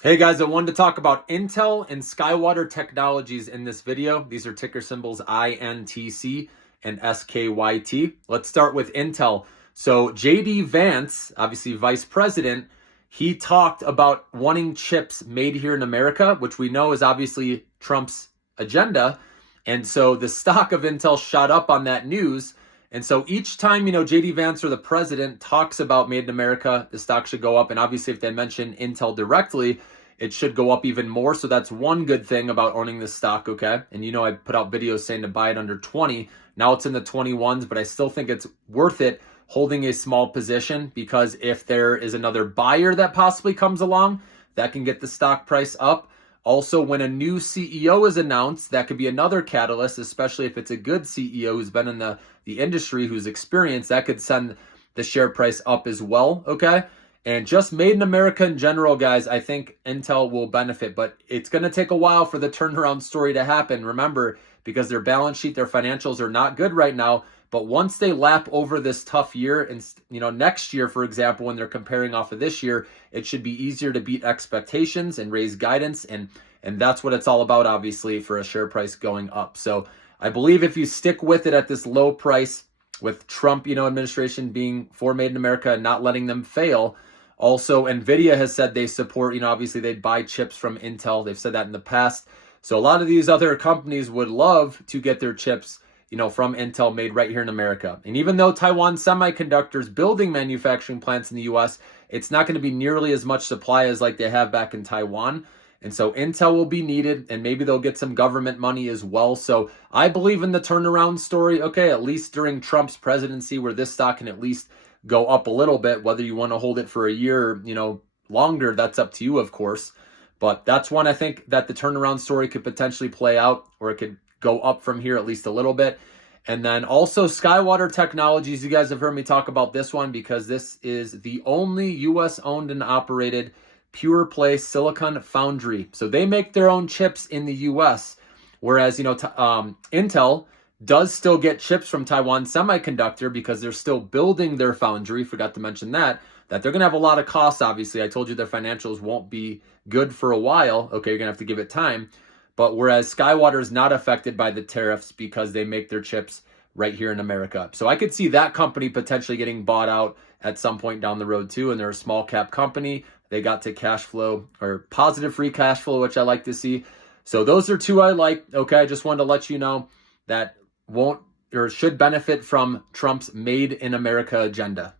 Hey guys, I wanted to talk about Intel and SKYT technologies in this video. These are ticker symbols INTC and SKYT. Let's start with Intel. So JD Vance, obviously vice president, he talked about wanting chips made here in America, which we know is obviously Trump's agenda. And so the stock of Intel shot up on that news. And so each time, JD Vance or the president talks about made in America, the stock should go up. And obviously, if they mention Intel directly, it should go up even more. So that's one good thing about owning this stock, okay? And I put out videos saying to buy it under 20. Now it's in the 21s, but I still think it's worth it holding a small position because if there is another buyer that possibly comes along, that can get the stock price up. Also, when a new CEO is announced, that could be another catalyst, especially if it's a good CEO who's been in the industry, who's experienced. That could send the share price up as well, okay? And just made in America in general, guys, I think Intel will benefit, but it's going to take a while for the turnaround story to happen. Remember, because their balance sheet, their financials are not good right now. But once they lap over this tough year, and next year, for example, when they're comparing off of this year, it should be easier to beat expectations and raise guidance, and that's what it's all about, obviously, for a share price going up. So I believe if you stick with it at this low price, with Trump, administration being for Made in America and not letting them fail. Also, NVIDIA has said they support, obviously they'd buy chips from Intel. They've said that in the past. So a lot of these other companies would love to get their chips from Intel made right here in America. And even though Taiwan Semiconductor is building manufacturing plants in the US, it's not going to be nearly as much supply as like they have back in Taiwan. And so Intel will be needed, and maybe they'll get some government money as well. So I believe in the turnaround story, okay, at least during Trump's presidency, where this stock can at least go up a little bit. Whether you want to hold it for a year, longer, that's up to you, of course. But that's one I think that the turnaround story could potentially play out, or it could go up from here at least a little bit. And then also SKYT Technologies, you guys have heard me talk about this one because this is the only US owned and operated pure play silicon foundry. So they make their own chips in the US, whereas, Intel does still get chips from Taiwan Semiconductor because they're still building their foundry. Forgot to mention that they're going to have a lot of costs, obviously. I told you their financials won't be good for a while. Okay, you're going to have to give it time. But whereas SKYT is not affected by the tariffs because they make their chips right here in America. So I could see that company potentially getting bought out at some point down the road too. And they're a small cap company. They got to cash flow or positive free cash flow, which I like to see. So those are two I like. Okay, I just wanted to let you know that won't or should benefit from Trump's Made in America agenda.